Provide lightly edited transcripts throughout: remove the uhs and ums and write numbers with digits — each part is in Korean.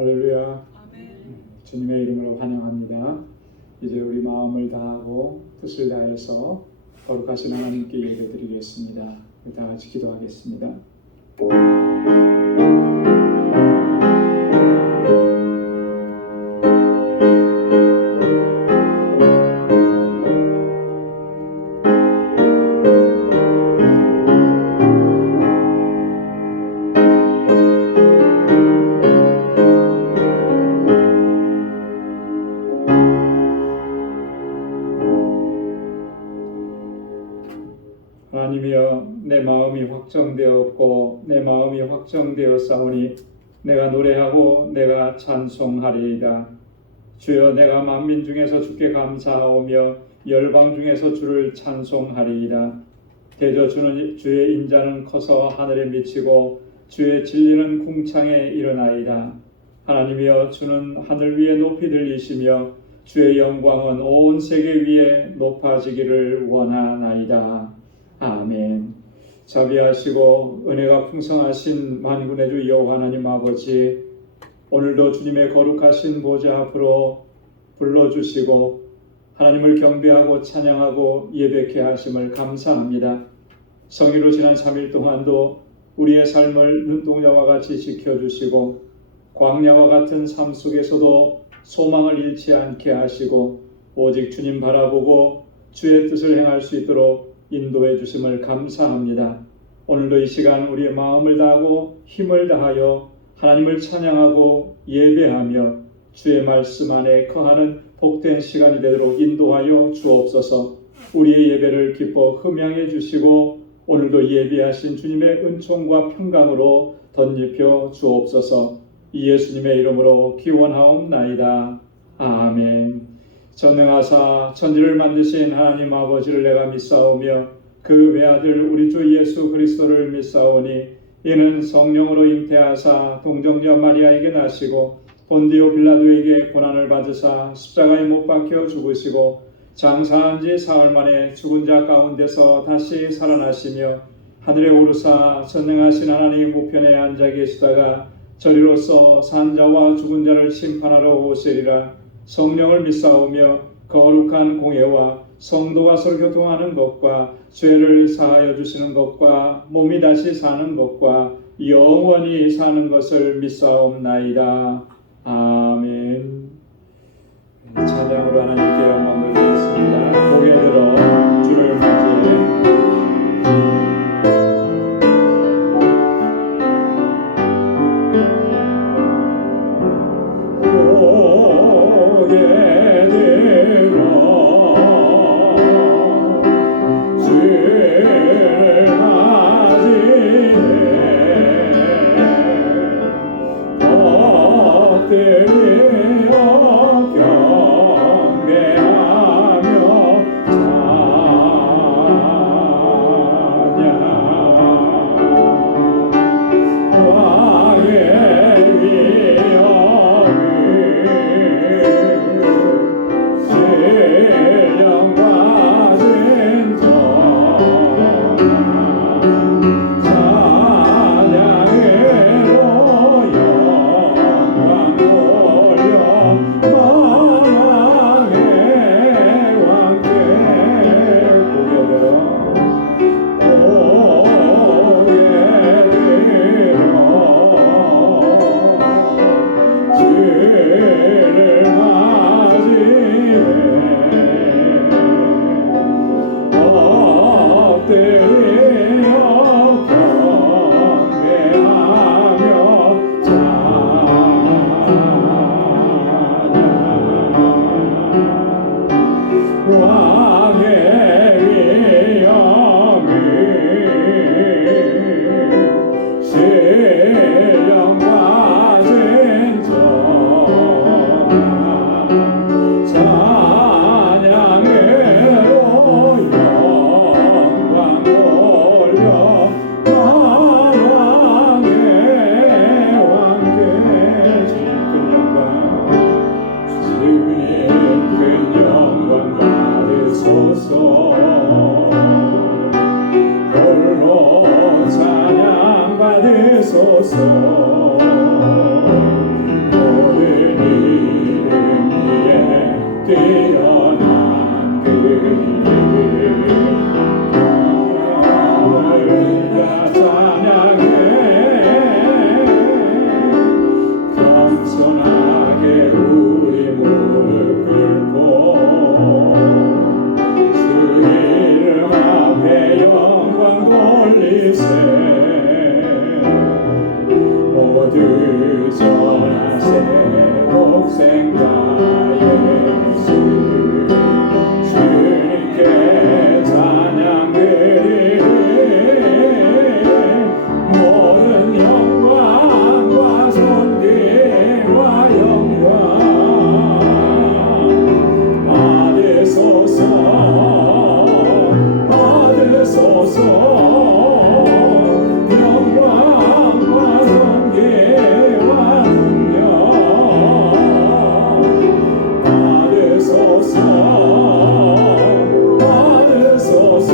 할렐루야. 아멘. 주님의 이름으로 환영합니다. 이제 우리 마음을 다하고 뜻을 다해서 거룩하신 하나님께 예배드리겠습니다. 다 같이 기도하겠습니다. 하나님이여, 내 마음이 확정되었고 내 마음이 확정되었사오니 내가 노래하고 내가 찬송하리이다. 주여, 내가 만민 중에서 주께 감사하오며 열방 중에서 주를 찬송하리이다. 대저 주의 인자는 커서 하늘에 미치고 주의 진리는 궁창에 이르나이다. 하나님이여, 주는 하늘 위에 높이 들리시며 주의 영광은 온 세계 위에 높아지기를 원하나이다. 아멘. 자비하시고 은혜가 풍성하신 만군의 주 여호와 하나님 아버지, 오늘도 주님의 거룩하신 보좌 앞으로 불러주시고 하나님을 경배하고 찬양하고 예배케 하심을 감사합니다. 성의로 지난 3일 동안도 우리의 삶을 눈동자와 같이 지켜주시고 광야와 같은 삶 속에서도 소망을 잃지 않게 하시고 오직 주님 바라보고 주의 뜻을 행할 수 있도록 인도해 주심을 감사합니다. 오늘도 이 시간 우리의 마음을 다하고 힘을 다하여 하나님을 찬양하고 예배하며 주의 말씀 안에 거하는 복된 시간이 되도록 인도하여 주옵소서. 우리의 예배를 기뻐 흠양해 주시고 오늘도 예배하신 주님의 은총과 평강으로 덧입혀 주옵소서. 이 예수님의 이름으로 기원하옵나이다. 아멘. 전능하사 천지를 만드신 하나님 아버지를 내가 믿사오며 그 외아들 우리 주 예수 그리스도를 믿사오니 이는 성령으로 잉태하사 동정녀 마리아에게 나시고 본디오 빌라도에게 고난을 받으사 십자가에 못 박혀 죽으시고 장사한 지 사흘 만에 죽은 자 가운데서 다시 살아나시며 하늘에 오르사 전능하신 하나님 우편에 앉아 계시다가 저리로서 산 자와 죽은 자를 심판하러 오시리라. 성령을 믿사오며 거룩한 공예와 성도가 서로 교통하는 것과 죄를 사하여 주시는 것과 몸이 다시 사는 것과 영원히 사는 것을 믿사옵나이다. 아멘. 찬양으로 하나님께 영광을 드리겠습니다. 고개 들어 주를 맞이해 찬양 받으소서. 뛰어난 그의 할렐루야 찬양해 겸손하게 우리 무릎 꿇고 주 이름 앞에 영광 돌리세 모두 전하세 독생자 예수 주님께 찬양 드리리 모든 영광과 존귀와 영광 받으소서 받으소서 영광과 존귀와 능력 받으소서 받으소서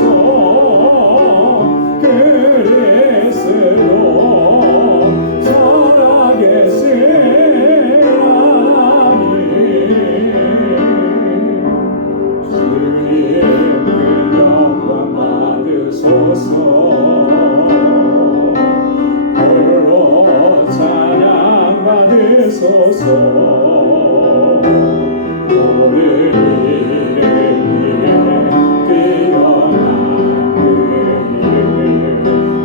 그리스도 살아계신 하나님 주님 그 영광 받으소서 홀로 찬양 받으소서 오늘 이름 위에 뛰어난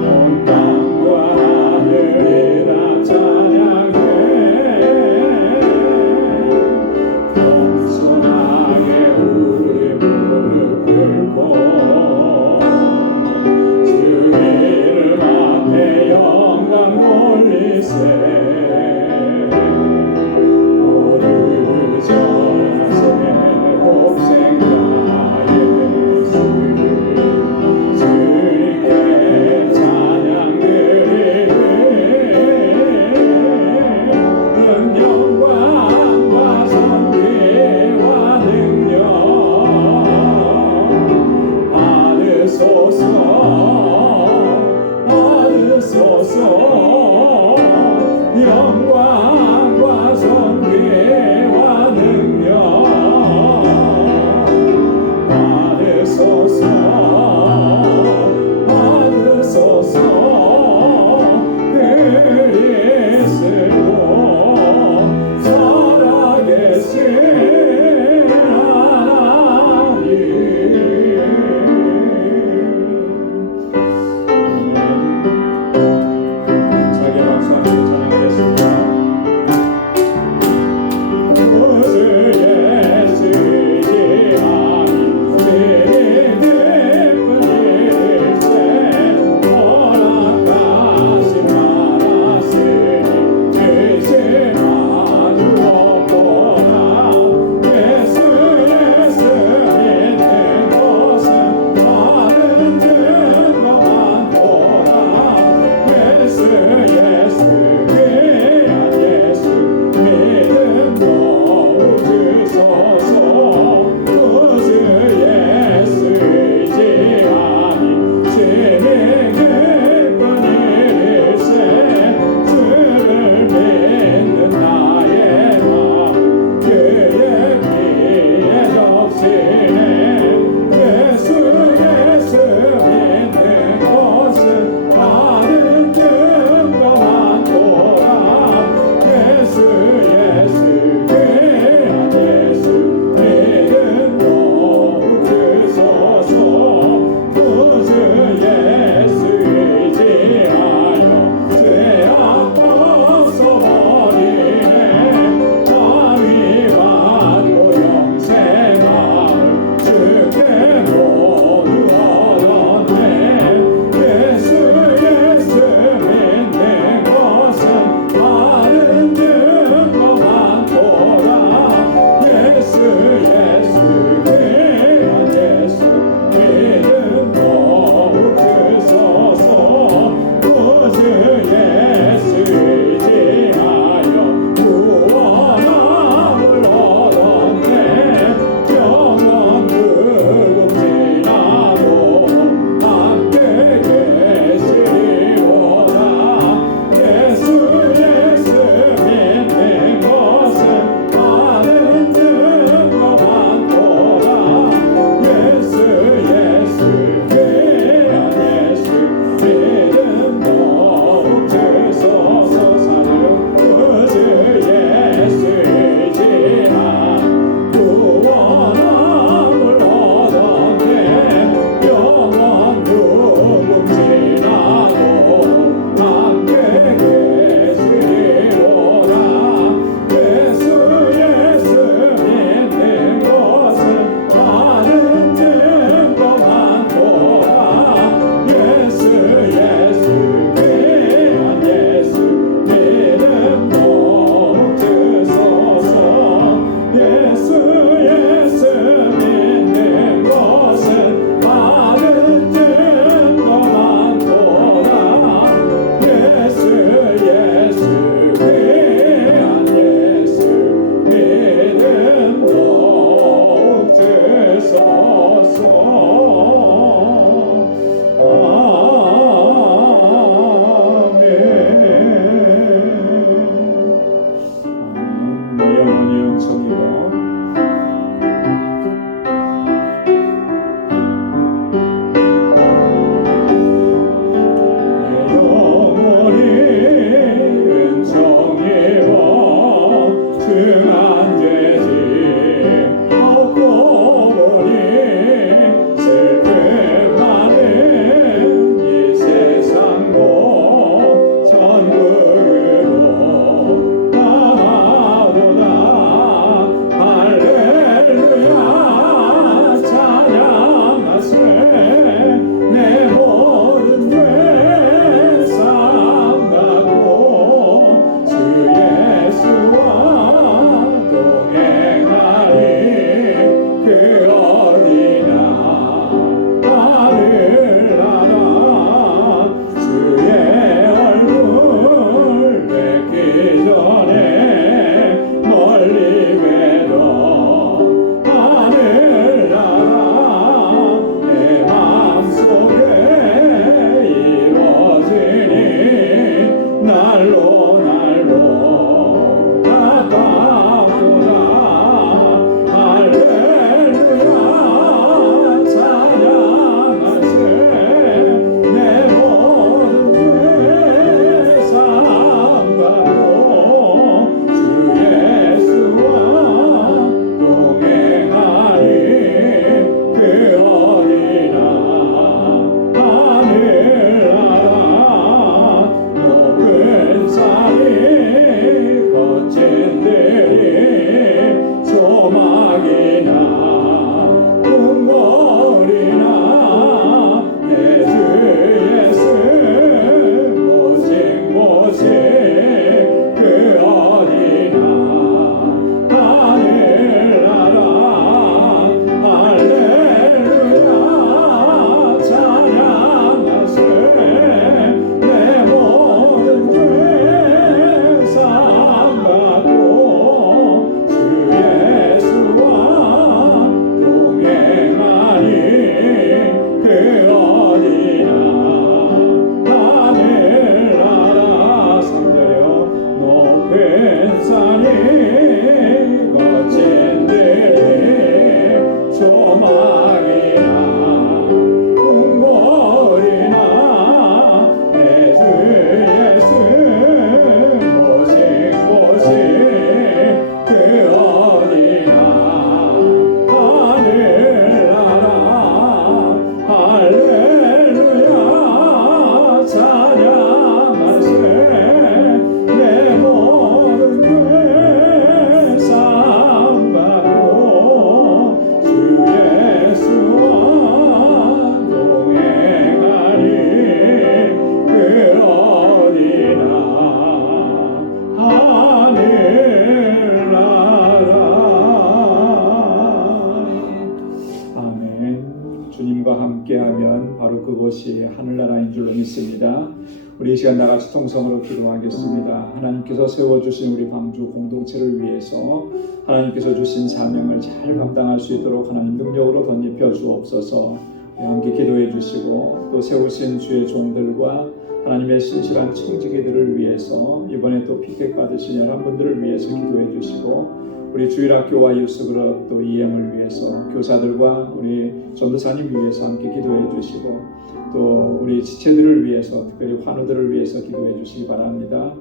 온 땅과 하늘이 다 찬양해 겸손하게 우리 무릎 꿇고 주 이름 앞에 영광 돌리세 모두 전하세 그것이 하늘나라인 줄로 믿습니다. 우리 이 시간 나같이 통성으로 기도하겠습니다. 하나님께서 세워주신 우리 방주 공동체를 위해서 하나님께서 주신 사명을 잘 감당할 수 있도록 하나님 능력으로 덧입혀 주옵소서. 함께 기도해 주시고 또 세우신 주의 종들과 하나님의 신실한 청지기들을 위해서 이번에 또 피켓 받으신 여러분들을 위해서 기도해 주시고 우리 주일학교와 유스그룹 또 EM을 위해서 교사들과 우리 전도사님 위해서 함께 기도해 주시고 또 우리 지체들을 위해서 특별히 환우들을 위해서 기도해 주시기 바랍니다.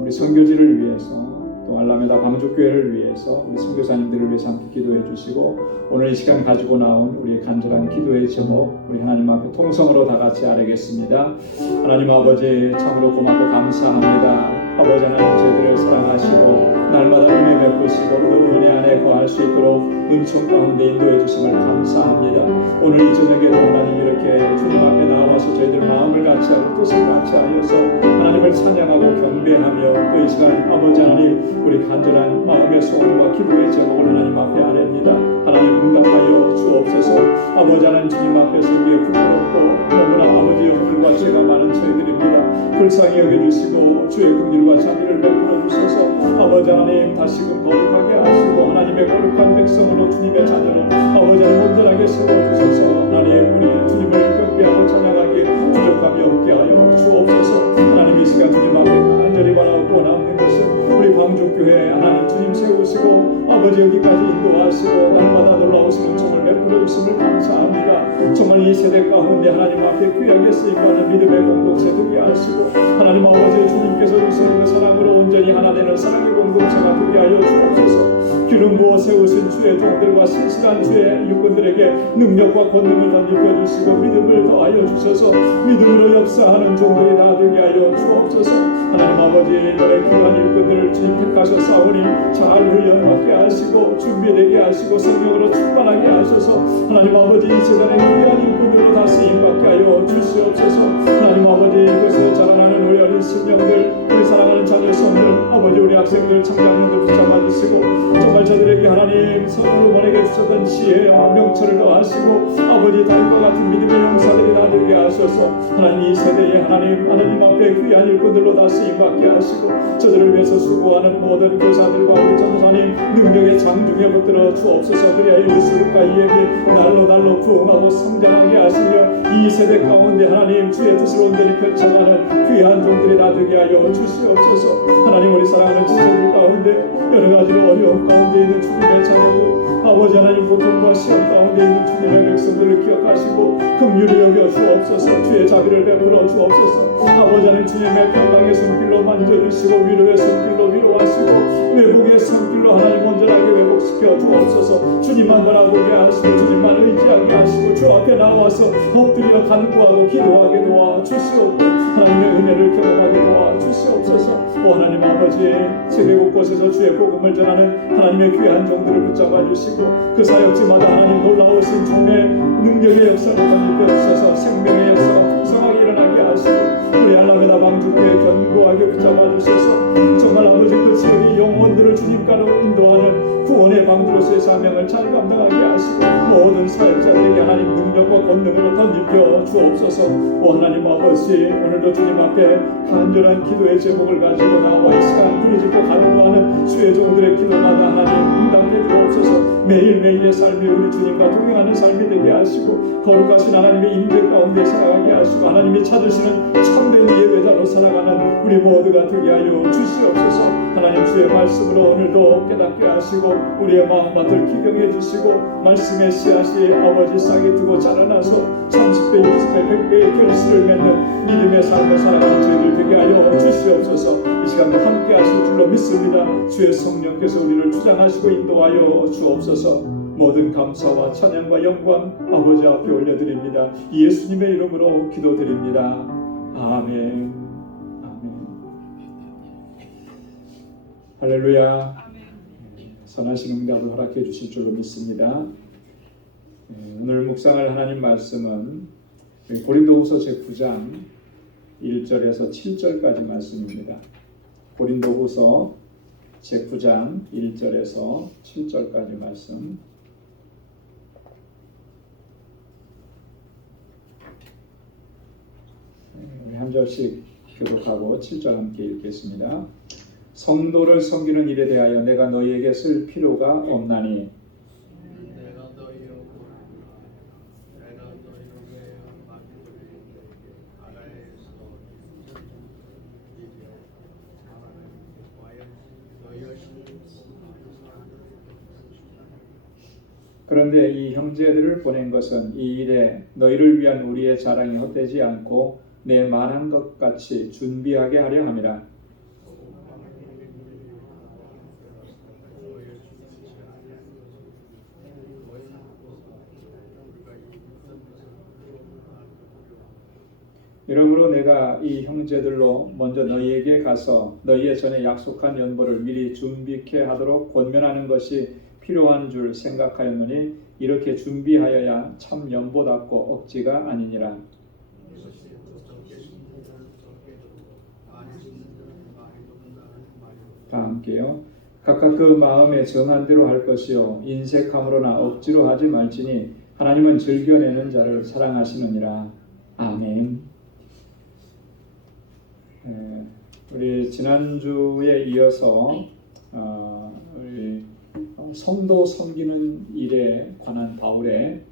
우리 선교지를 위해서 또 알라메다 방주교회를 위해서 우리 선교사님들을 위해서 함께 기도해 주시고 오늘 이 시간 가지고 나온 우리의 간절한 기도의 제목 우리 하나님 앞에 통성으로 다 같이 아뢰겠습니다. 하나님 아버지 참으로 고맙고 감사합니다. 아버지 하나님 저희들을 사랑하시고 날마다 은혜 베푸시고 그 은혜 안에 거할 수 있도록 은총 가운데 인도해 주심을 감사합니다. 오늘 이 저녁에도 하나님 이렇게 주님 앞에 나와서 저희들 마음을 같이 하고 뜻을 같이 하여서 하나님을 찬양하고 경배하며 또 이 시간 아버지 하나님 우리 간절한 마음의 소원과 기도의 제목을 하나님 앞에 아뢰입니다. 하나님 응답하여 주옵소서. 아버지 하나님 주님 앞에서 우리의 부끄럽고 너무나 아버지의 허물과 죄가 많은 저희들입니다. 불쌍히 여겨주시고 주의 긍휼과 자비를 베풀어 주셔서 아버지 하나님 다시금 거룩하게 하시고 하나님의 거룩한 백성으로 주님의 자녀로 아버지 하나님 온전하게 위하게 세워주셔서 하나님 우리 주님을 경배하고 찬양하기에 부족함이 없게 하여 주옵소서. 하나님 이 시간 주님 앞에 간절히 바라고 원하는 것은 우리 광주교회 하나님 주님 세우시고 아버지 여기까지 인도하시고 날마다 놀라우시는 정을 베풀어 주심을 감사합니다. 정말 이 세대 가운데 하나님 앞에 귀하게 쓰임받는 믿음의 공동체 되게 하시고 하나님 아버지 주님께서 주시는 그 사랑으로 온전히 하나 되는 사랑의 공동체가 되게 하여 주옵소서. 기름 부어 세우신 주의 종들과 신실한 주의 육군들에게 능력과 권능을 던집혀 주시고 믿음을 더하여 주셔서 믿음으로 역사하는 종들이 다 되게 하여 주옵소서. 하나님 아버지 너의 귀한 일꾼들을 주님 택하셔 싸우니 잘 훈련받게 하시고 준비되게 하시고 생명으로 충만하게 하셔서 하나님 아버지 이 세상의 귀한 일꾼들로 다 쓰임받게 하여 주시옵소서. 하나님 아버지 이곳에서 자라나는 우리 어린 심령들 우리 사랑하는 자녀 성들 아버지 우리 학생들 청장님들 붙잡아 주시고 정말 저들에게 하나님 선물로 보내게 주셨던 지혜와 명철을 더하시고 아버지 다윗과 같은 믿음의 용사들이 다 되게 하셔서 하나님 이 세대에 하나님 앞에 귀한 일꾼들로 다 쓰임받게 하시고 저들을 위해서 수고하는 모든 교사들과 우리 전도사님 능력의 장중에 붙들어 주옵소서. 그리하여 예수님과 이에게 날로 부흥하고 성장하게 하시며 이 세대 가운데 하나님 주의 뜻을 온전히 펼쳐가는 귀한 종들이 다 되게 하여 주시옵소서. 하나님 우리 사랑하는 지체들 가운데 여러 가지로 어려움 가운데 있는 주님의 자녀들 아버지 하나님 고통과 시험 가운데 있는 주님의 백성들을 기억하시고 긍휼히 여겨 주옵소서. 주의 자비를 베풀어 주옵소서. 아버지 하나님 주님의 평강의 손길로 만져주시고 위로의 손길로 위로하시고 회복의 손길로 하나님 온전하게 회복시켜 주옵소서. 주님만 바라보게 하시고 주님만 의지하게 하시고 주 앞에 나와서 엎드려 간구하고 기도하게 도와주시옵고 하나님의 은혜를 경험하게 도와주시옵소서. 오 하나님 아버지 세계 곳곳에서 주의 복음을 전하는 하나님의 귀한 종들을 붙잡아 주시고 그 사역지마다 하나님 놀라우신 주님의 능력의 역사를 던집혀 주셔서 생명의 역사가 풍성하게 일어나게 하시고 우리 알라메다 방주교회 견고하게 붙잡아 주셔서 정말 아버지 그 지역의 영혼들을 주님께로 인도하는 구원의 방주로서의 사명을 잘 감당하게 하시고 모든 사역자들에게 하나님 능력과 권능으로 던집혀 주옵소서. 오 하나님 아버지 오늘도 주님 앞에 간절한 기도의 제목을 가지고 나와 이 시간 부르짖고 간구하는 주의 종들의 기도마다 하나님 응답해 주옵소서. 매일매일의 삶이 우리 주님과 동행하는 삶이 되게 하시고 거룩하신 하나님의 임재 가운데 살아가게 하시고 하나님이 찾으시는 참된 예배자로 살아가는 우리 모두가 되게 하여 주시옵소서. 하나님 주의 말씀으로 오늘도 깨닫게 하시고 우리의 마음밭을 기경해 주시고 말씀의 씨앗이 아버지 싹이 두고 자라나서 30배, 60배, 100배의 결실을 맺는 믿음의 삶을 살아가는 저희들 되게 하여 주시옵소서. 이 시간도 함께 하실 줄로 믿습니다. 주의 성령께서 우리를 주장하시고 인도하여 주옵소서. 모든 감사와 찬양과 영광 아버지 앞에 올려드립니다. 예수님의 이름으로 기도드립니다. 아멘. 아멘. 할렐루야. 선하신 응답을 허락해 주실 줄로 믿습니다. 오늘 묵상할 하나님 말씀은 고린도후서 제9장 1절에서 7절까지 말씀입니다. 고린도후서 제9장 1절에서 7절까지 말씀. 우리 한 절씩 교독하고 7절 함께 읽겠습니다. 성도를 섬기는 일에 대하여 내가 너희에게 쓸 필요가 없나니 그런데 이 형제들을 보낸 것은 이 일에 너희를 위한 우리의 자랑이 헛되지 않고 내 말한 것 같이 준비하게 하려 함이라. 이러므로 내가 이 형제들로 먼저 너희에게 가서 너희의 전에 약속한 연보를 미리 준비케 하도록 권면하는 것이 필요한 줄 생각하였노니 이렇게 준비하여야 참 연보답고 억지가 아니니라. 다 함께요. 각각 그 마음에 정한 대로 할 것이요 인색함으로나 억지로 하지 말지니 하나님은 즐겨내는 자를 사랑하시느니라. 아멘. 우리 지난주에 이어서 우리 성도 섬기는 일에 관한 바울의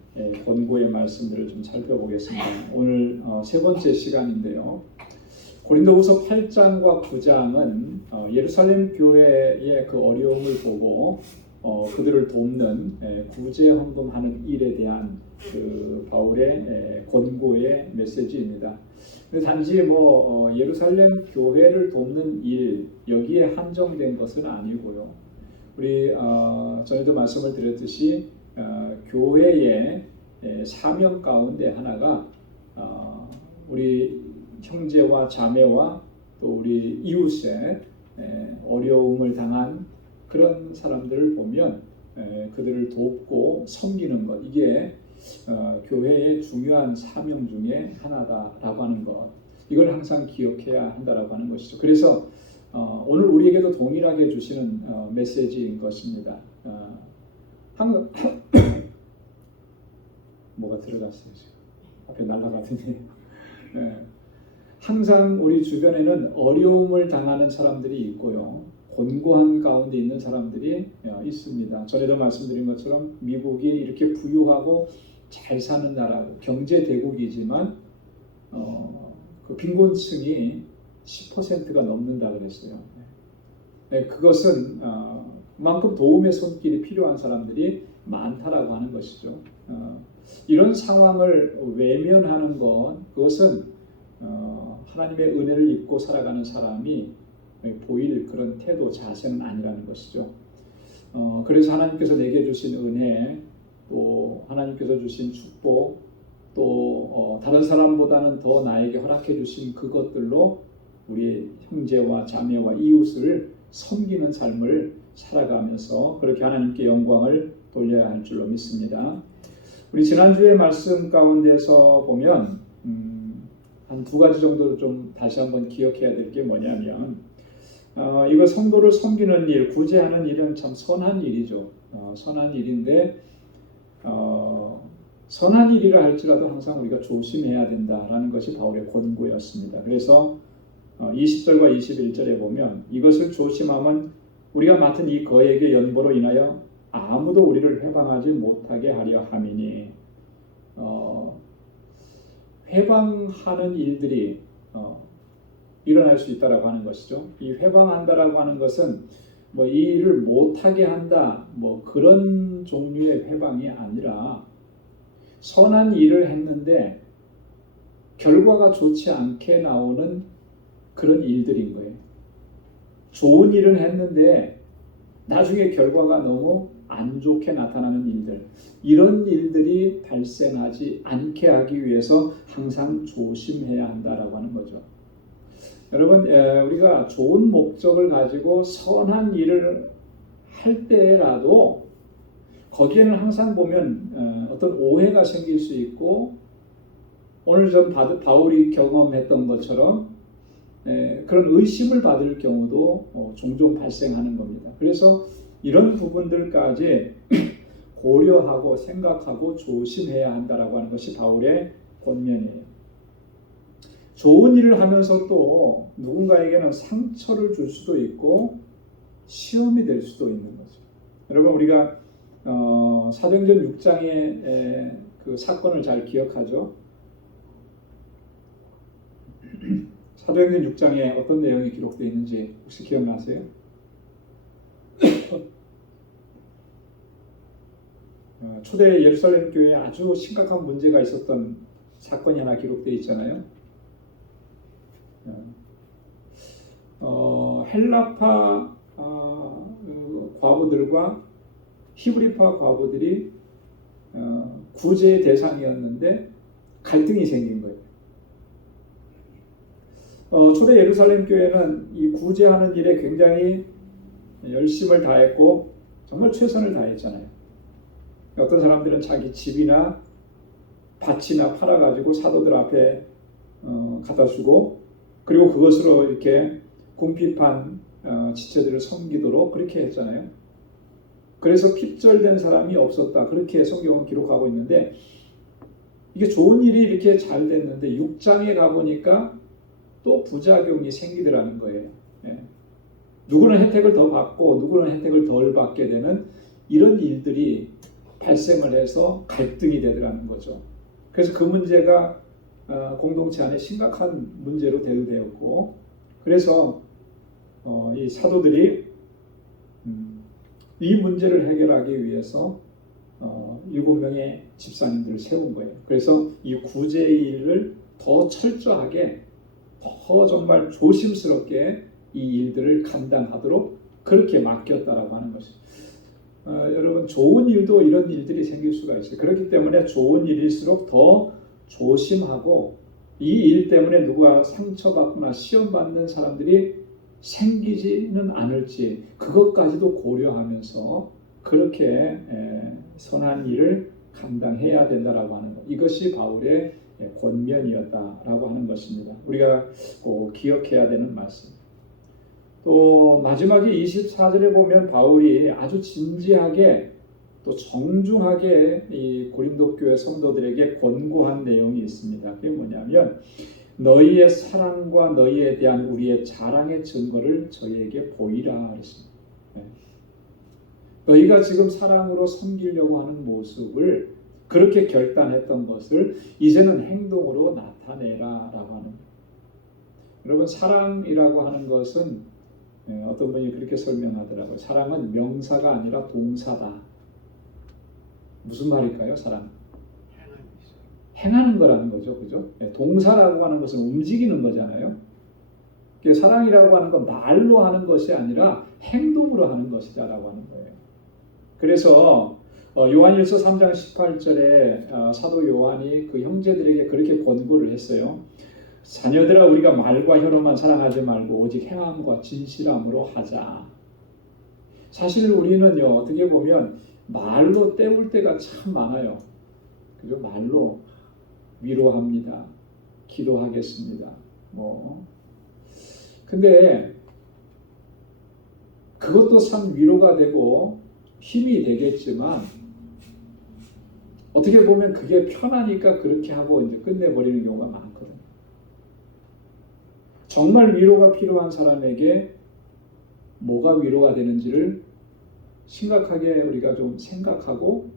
권고의 말씀들을 좀 살펴보겠습니다. 오늘 세 번째 시간인데요. 고린도후서 8장과 9장은 예루살렘 교회의 그 어려움을 보고 그들을 돕는 구제 헌금하는 일에 대한 그 바울의 권고의 메시지입니다. 단지 예루살렘 교회를 돕는 일 여기에 한정된 것은 아니고요. 우리 전에도 말씀을 드렸듯이 교회의 사명 가운데 하나가 우리 형제와 자매와 또 우리 이웃의 어려움을 당한 그런 사람들을 보면 그들을 돕고 섬기는 것, 이게 교회의 중요한 사명 중에 하나다라고 하는 것, 이걸 항상 기억해야 한다라고 하는 것이죠. 그래서 오늘 우리에게도 동일하게 주시는 메시지인 것입니다. 뭐가 들어갔어요 지금 앞에 날아가더니. 항상 우리 주변에는 어려움을 당하는 사람들이 있고요, 곤고한 가운데 있는 사람들이 있습니다. 전에도 말씀드린 것처럼 미국이 이렇게 부유하고 잘 사는 나라고 경제 대국이지만 그 빈곤층이 10%가 넘는다 그랬어요. 그것은 그만큼 도움의 손길이 필요한 사람들이 많다라고 하는 것이죠. 이런 상황을 외면하는 것, 그것은 하나님의 은혜를 입고 살아가는 사람이 보일 그런 태도, 자세는 아니라는 것이죠. 그래서 하나님께서 내게 주신 은혜, 또 하나님께서 주신 축복, 또 다른 사람보다는 더 나에게 허락해 주신 그것들로 우리 형제와 자매와 이웃을 섬기는 삶을 살아가면서 그렇게 하나님께 영광을 돌려야 할 줄로 믿습니다. 우리 지난주의 말씀 가운데서 보면 한 두 가지 정도로 좀 다시 한번 기억해야 될 게 뭐냐면, 이거 성도를 섬기는 일, 구제하는 일은 참 선한 일이죠. 선한 일인데 선한 일이라 할지라도 항상 우리가 조심해야 된다라는 것이 바울의 권고였습니다. 그래서 20절과 21절에 보면 이것을 조심하면 우리가 맡은 이 거액의 연보로 인하여 아무도 우리를 회방하지 못하게 하려 함이니, 회방하는 일들이 일어날 수 있다라고 하는 것이죠. 이 회방한다라고 하는 것은 이 일을 못하게 한다, 그런 종류의 회방이 아니라 선한 일을 했는데 결과가 좋지 않게 나오는 그런 일들인 거예요. 좋은 일은 했는데 나중에 결과가 너무 안 좋게 나타나는 일들, 이런 일들이 발생하지 않게 하기 위해서 항상 조심해야 한다라고 하는 거죠. 여러분, 우리가 좋은 목적을 가지고 선한 일을 할 때라도 거기에는 항상 보면 어떤 오해가 생길 수 있고, 오늘 전 바울이 경험했던 것처럼 그런 의심을 받을 경우도 종종 발생하는 겁니다. 그래서 이런 부분들까지 고려하고 생각하고 조심해야 한다라고 하는 것이 바울의 권면이에요. 좋은 일을 하면서 또 누군가에게는 상처를 줄 수도 있고 시험이 될 수도 있는 거죠. 여러분, 우리가 사도행전 6장의 그 사건을 잘 기억하죠? 사도행전 6장에 어떤 내용이 기록되어 있는지 혹시 기억나세요? 초대 예루살렘 교회에 아주 심각한 문제가 있었던 사건이 하나 기록되어 있잖아요. 헬라파 과부들과 히브리파 과부들이 구제의 대상이었는데 갈등이 생긴 거예요. 초대 예루살렘 교회는 이 구제하는 일에 굉장히 열심을 다했고 정말 최선을 다했잖아요. 어떤 사람들은 자기 집이나 밭이나 팔아가지고 사도들 앞에 갖다 주고, 그리고 그것으로 이렇게 궁핍한 지체들을 섬기도록 그렇게 했잖아요. 그래서 핍절된 사람이 없었다, 그렇게 성경은 기록하고 있는데, 이게 좋은 일이 이렇게 잘 됐는데 6장에 가보니까 또 부작용이 생기더라는 거예요. 누구는 혜택을 더 받고 누구는 혜택을 덜 받게 되는 이런 일들이 발생을 해서 갈등이 되더라는 거죠. 그래서 그 문제가 공동체 안에 심각한 문제로 대두되었고, 그래서 이 사도들이 이 문제를 해결하기 위해서 7명의 집사님들을 세운 거예요. 그래서 이 구제의 일을 더 철저하게, 더 정말 조심스럽게 이 일들을 감당하도록 그렇게 맡겼다라고 하는 것이죠. 여러분, 좋은 일도 이런 일들이 생길 수가 있어요. 그렇기 때문에 좋은 일일수록 더 조심하고, 이 일 때문에 누가 상처받거나 시험받는 사람들이 생기지는 않을지 그것까지도 고려하면서 그렇게 선한 일을 감당해야 된다라고 하는 것, 이것이 바울의 권면이었다라고 하는 것입니다. 우리가 꼭 기억해야 되는 말씀. 또 마지막에 24절에 보면 바울이 아주 진지하게 또 정중하게 이 고린도 교회 성도들에게 권고한 내용이 있습니다. 그게 뭐냐면, 너희의 사랑과 너희에 대한 우리의 자랑의 증거를 저희에게 보이라 그랬습니다. 너희가 지금 사랑으로 섬기려고 하는 모습을, 그렇게 결단했던 것을 이제는 행동으로 나타내라라고 하는 거예요. 여러분, 사랑이라고 하는 것은 어떤 분이 그렇게 설명하더라고요. 사랑은 명사가 아니라 동사다. 무슨 말일까요? 사랑? 행하는 거라는 거죠. 그죠? 동사라고 하는 것은 움직이는 거잖아요. 사랑이라고 하는 건 말로 하는 것이 아니라 행동으로 하는 것이다라고 하는 거예요. 그래서 요한일서 3장 18절에 사도 요한이 그 형제들에게 그렇게 권고를 했어요. 자녀들아, 우리가 말과 혀로만 사랑하지 말고 오직 행함과 진실함으로 하자. 사실 우리는요, 어떻게 보면 말로 때울 때가 참 많아요. 그죠? 말로 위로합니다. 기도하겠습니다. 근데 그것도 참 위로가 되고 힘이 되겠지만, 어떻게 보면 그게 편하니까 그렇게 하고 이제 끝내버리는 경우가 많거든요. 정말 위로가 필요한 사람에게 뭐가 위로가 되는지를 심각하게 우리가 좀 생각하고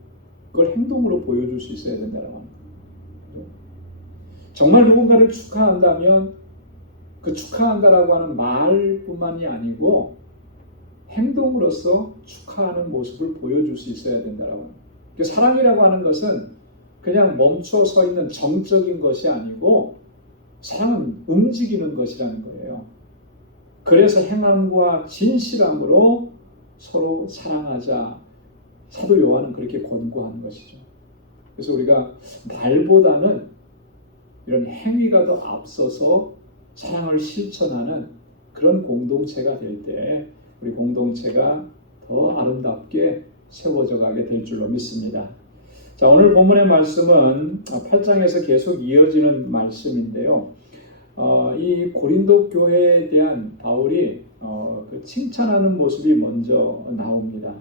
그걸 행동으로 보여줄 수 있어야 된다고 합니다. 정말 누군가를 축하한다면 그 축하한다라고 하는 말뿐만이 아니고 행동으로서 축하하는 모습을 보여줄 수 있어야 된다고 합니다. 사랑이라고 하는 것은 그냥 멈춰 서 있는 정적인 것이 아니고, 사랑은 움직이는 것이라는 거예요. 그래서 행함과 진실함으로 서로 사랑하자. 사도 요한은 그렇게 권고하는 것이죠. 그래서 우리가 말보다는 이런 행위가 더 앞서서 사랑을 실천하는 그런 공동체가 될 때 우리 공동체가 더 아름답게 세워져 가게 될 줄로 믿습니다. 자, 오늘 본문의 말씀은 8장에서 계속 이어지는 말씀인데요. 이 고린도 교회에 대한 바울이 그 칭찬하는 모습이 먼저 나옵니다.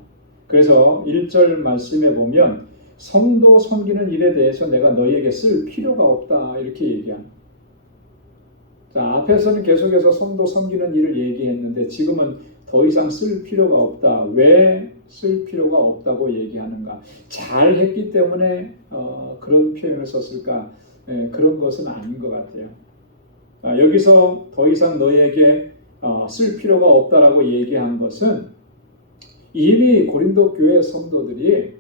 그래서 1절 말씀에 보면, 성도 섬기는 일에 대해서 내가 너희에게 쓸 필요가 없다, 이렇게 얘기합니다. 자, 앞에서는 계속해서 성도 섬기는 일을 얘기했는데 지금은 더 이상 쓸 필요가 없다. 왜 쓸 필요가 없다고 얘기하는가? 잘했기 때문에 그런 표현을 썼을까? 그런 것은 아닌 것 같아요. 여기서 더 이상 너희에게 쓸 필요가 없다라고 얘기한 것은, 이미 고린도 교회 성도들이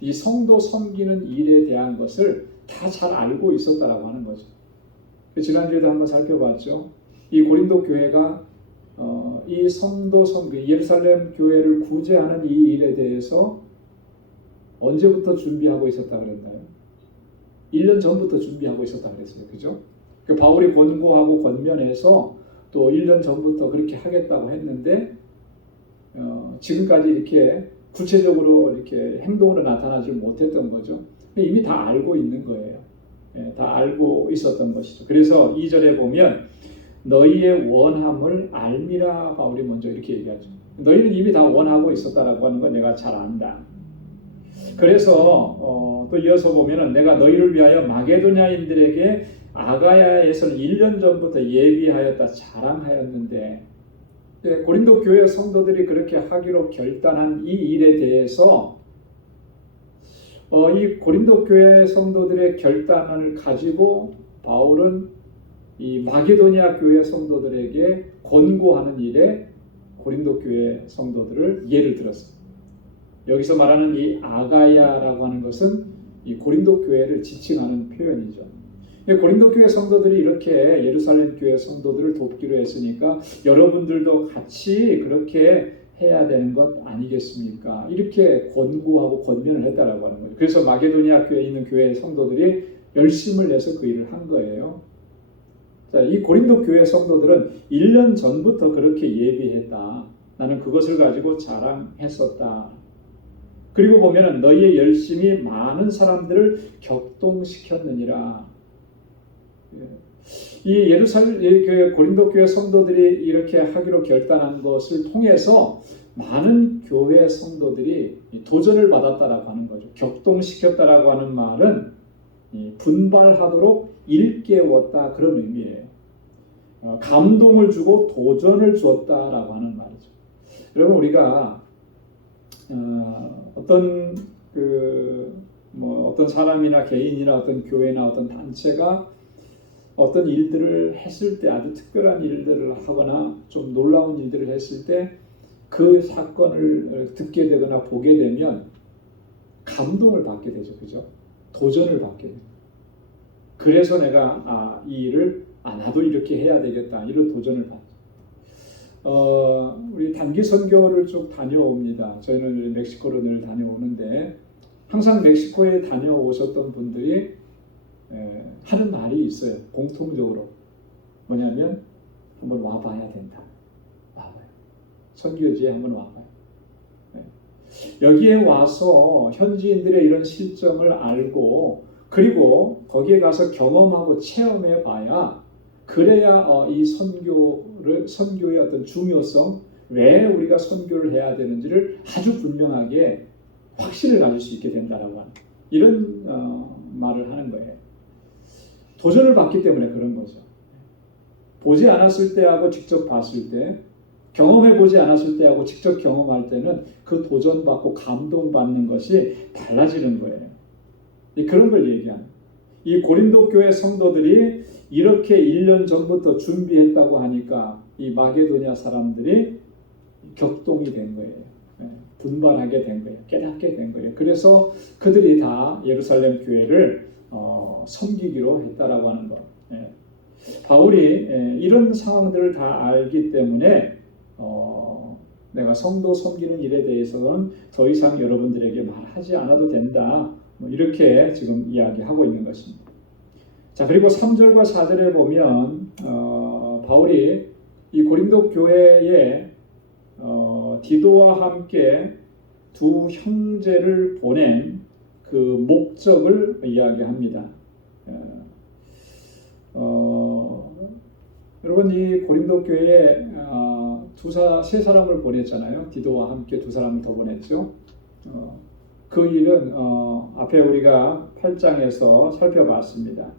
이 성도 섬기는 일에 대한 것을 다 잘 알고 있었다라고 하는 거죠. 지난주에도 한번 살펴봤죠. 이 고린도 교회가 이 성도 섬기, 예루살렘 교회를 구제하는 이 일에 대해서 언제부터 준비하고 있었다 그랬나요? 1년 전부터 준비하고 있었다 그랬어요. 그죠? 그 바울이 권고하고 권면해서 또 1년 전부터 그렇게 하겠다고 했는데 지금까지 이렇게 구체적으로 이렇게 행동으로 나타나지 못했던 거죠. 이미 다 알고 있는 거예요. 다 알고 있었던 것이죠. 그래서 2절에 보면 너희의 원함을 알미라, 바울이 먼저 이렇게 얘기하죠. 너희는 이미 다 원하고 있었다라고 하는 건 내가 잘 안다. 그래서 또 이어서 보면은 내가 너희를 위하여 마게도냐인들에게 아가야에서는 1년 전부터 예비하였다 자랑하였는데, 고린도 교회 성도들이 그렇게 하기로 결단한 이 일에 대해서 이 고린도 교회 성도들의 결단을 가지고 바울은 이 마게도니아 교회 성도들에게 권고하는 일에 고린도 교회 성도들을 예를 들었습니다. 여기서 말하는 이 아가야라고 하는 것은 이 고린도 교회를 지칭하는 표현이죠. 고린도 교회 성도들이 이렇게 예루살렘 교회 성도들을 돕기로 했으니까 여러분들도 같이 그렇게 해야 되는 것 아니겠습니까? 이렇게 권고하고 권면을 했다라고 하는 거예요. 그래서 마게도니아 교회에 있는 교회 성도들이 열심을 내서 그 일을 한 거예요. 자, 이 고린도 교회 성도들은 1년 전부터 그렇게 예비했다. 나는 그것을 가지고 자랑했었다. 그리고 보면은 너희의 열심이 많은 사람들을 격동시켰느니라. 이 예루살렘 고린도 교회 성도들이 이렇게 하기로 결단한 것을 통해서 많은 교회 성도들이 도전을 받았다라고 하는 거죠. 격동시켰다라고 하는 말은 분발하도록 일깨웠다 그런 의미예요. 감동을 주고 도전을 주었다라고 하는 말이죠. 여러분 우리가 어떤 어떤 사람이나 개인이나 어떤 교회나 어떤 단체가 어떤 일들을 했을 때 아주 특별한 일들을 하거나 좀 놀라운 일들을 했을 때 그 사건을 듣게 되거나 보게 되면 감동을 받게 되죠. 그죠? 도전을 받게 돼요. 그래서 내가 이 일을 나도 이렇게 해야 되겠다. 이런 도전을 받죠. 우리 단기 선교를 쭉 다녀옵니다. 저희는 멕시코로 늘 다녀오는데 항상 멕시코에 다녀오셨던 분들이 하는 말이 있어요. 공통적으로 뭐냐면 한번 와봐야 된다. 와봐요. 선교지에 한번 와봐요. 여기에 와서 현지인들의 이런 실정을 알고 그리고 거기에 가서 경험하고 체험해봐야 그래야 이 선교의 어떤 중요성, 왜 우리가 선교를 해야 되는지를 아주 분명하게 확신을 가질 수 있게 된다라고 하는 이런 말을 하는 거예요. 도전을 받기 때문에 그런 거죠. 보지 않았을 때하고 직접 봤을 때, 경험해보지 않았을 때하고 직접 경험할 때는 그 도전받고 감동받는 것이 달라지는 거예요. 그런 걸 얘기하는 이 고린도 교회 성도들이 이렇게 1년 전부터 준비했다고 하니까 이 마게도니아 사람들이 격동이 된 거예요. 분발하게 된 거예요. 깨닫게 된 거예요. 그래서 그들이 다 예루살렘 교회를 섬기기로 했다라고 하는 것. 바울이 이런 상황들을 다 알기 때문에 내가 성도 섬기는 일에 대해서는 더 이상 여러분들에게 말하지 않아도 된다. 이렇게 지금 이야기하고 있는 것입니다. 자, 그리고 3절과 4절에 보면 바울이 이 고린도 교회에 디도와 함께 두 형제를 보낸 그 목적을 이야기합니다. 여러분 이 고린도 교회에 세 사람을 보냈잖아요. 디도와 함께 두 사람을 더 보냈죠. 그 일은 앞에 우리가 8장에서 살펴봤습니다.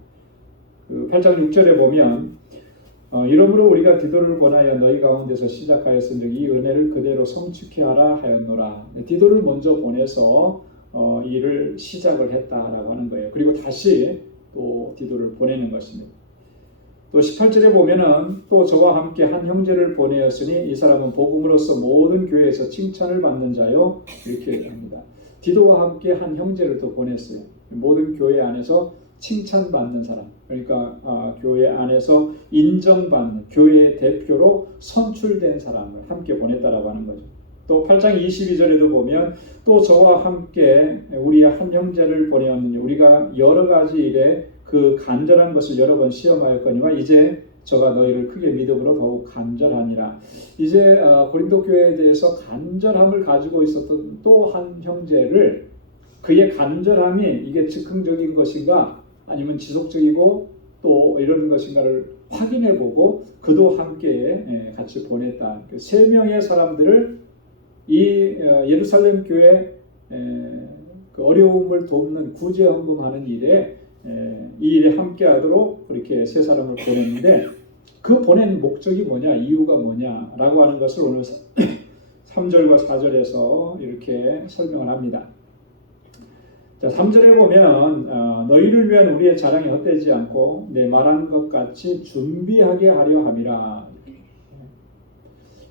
그 8장 6절에 보면 이러므로 우리가 디도를 권하여 너희 가운데서 시작하였은즉 이 은혜를 그대로 성취케 하라 하였노라. 디도를 먼저 보내서 일을 시작을 했다라고 하는 거예요. 그리고 다시 또 디도를 보내는 것입니다. 또 18절에 보면은 또 저와 함께 한 형제를 보내었으니 이 사람은 복음으로서 모든 교회에서 칭찬을 받는 자요. 이렇게 얘기합니다. 디도와 함께 한 형제를 또 보냈어요. 모든 교회 안에서 칭찬받는 사람, 그러니까 교회 안에서 인정받는 교회의 대표로 선출된 사람을 함께 보냈다라고 하는 거죠. 또 8장 22절에도 보면 또 저와 함께 우리의 한 형제를 보내었느니 우리가 여러 가지 일에 그 간절한 것을 여러 번 시험하였거니와 이제 저가 너희를 크게 믿음으로 더욱 간절하니라. 이제 고린도 교회에 대해서 간절함을 가지고 있었던 또 한 형제를 그의 간절함이 이게 즉흥적인 것인가 아니면 지속적이고 또 이런 것인가를 확인해보고 그도 함께 같이 보냈다. 그 3명의 사람들을 이 예루살렘 교회 그 어려움을 돕는 구제헌금하는 일에 이 일에 함께하도록 그렇게 3 사람을 보냈는데 그 보낸 목적이 뭐냐, 이유가 뭐냐라고 하는 것을 오늘 3절과 4절에서 이렇게 설명을 합니다. 자, 3절에 보면 너희를 위한 우리의 자랑이 헛되지 않고 내 말한 것 같이 준비하게 하려 함이라.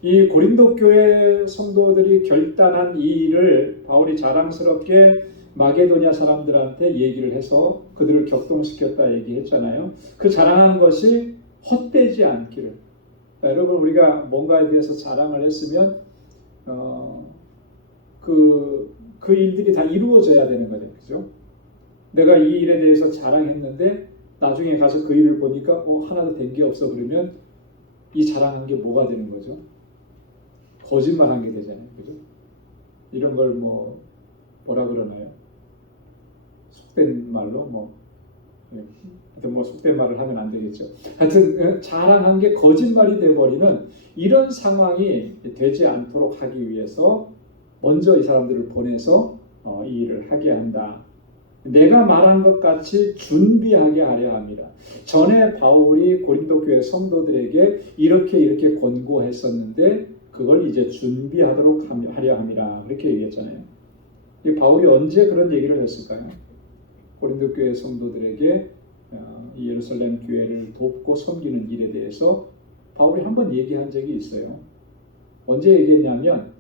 이 고린도 교회 성도들이 결단한 이 일을 바울이 자랑스럽게 마게도냐 사람들한테 얘기를 해서 그들을 격동시켰다 얘기했잖아요. 그 자랑한 것이 헛되지 않기를. 여러분, 우리가 뭔가에 대해서 자랑을 했으면 그 일들이 다 이루어져야 되는 거죠. 그죠? 내가 이 일에 대해서 자랑했는데 나중에 가서 그 일을 보니까 하나도 된 게 없어. 그러면 이 자랑한 게 뭐가 되는 거죠? 거짓말한 게 되잖아요. 그죠? 이런 걸 뭐라 그러나요? 속된 말로 하여튼 속된 말을 하면 안 되겠죠. 하여튼 자랑한 게 거짓말이 되어버리는 이런 상황이 되지 않도록 하기 위해서 먼저 이 사람들을 보내서 이 일을 하게 한다. 내가 말한 것 같이 준비하게 하려 합니다. 전에 바울이 고린도 교회 성도들에게 이렇게 권고했었는데 그걸 이제 준비하도록 하려 합니다. 그렇게 얘기했잖아요. 바울이 언제 그런 얘기를 했을까요? 고린도 교회 성도들에게 이 예루살렘 교회를 돕고 섬기는 일에 대해서 바울이 한번 얘기한 적이 있어요. 언제 얘기했냐면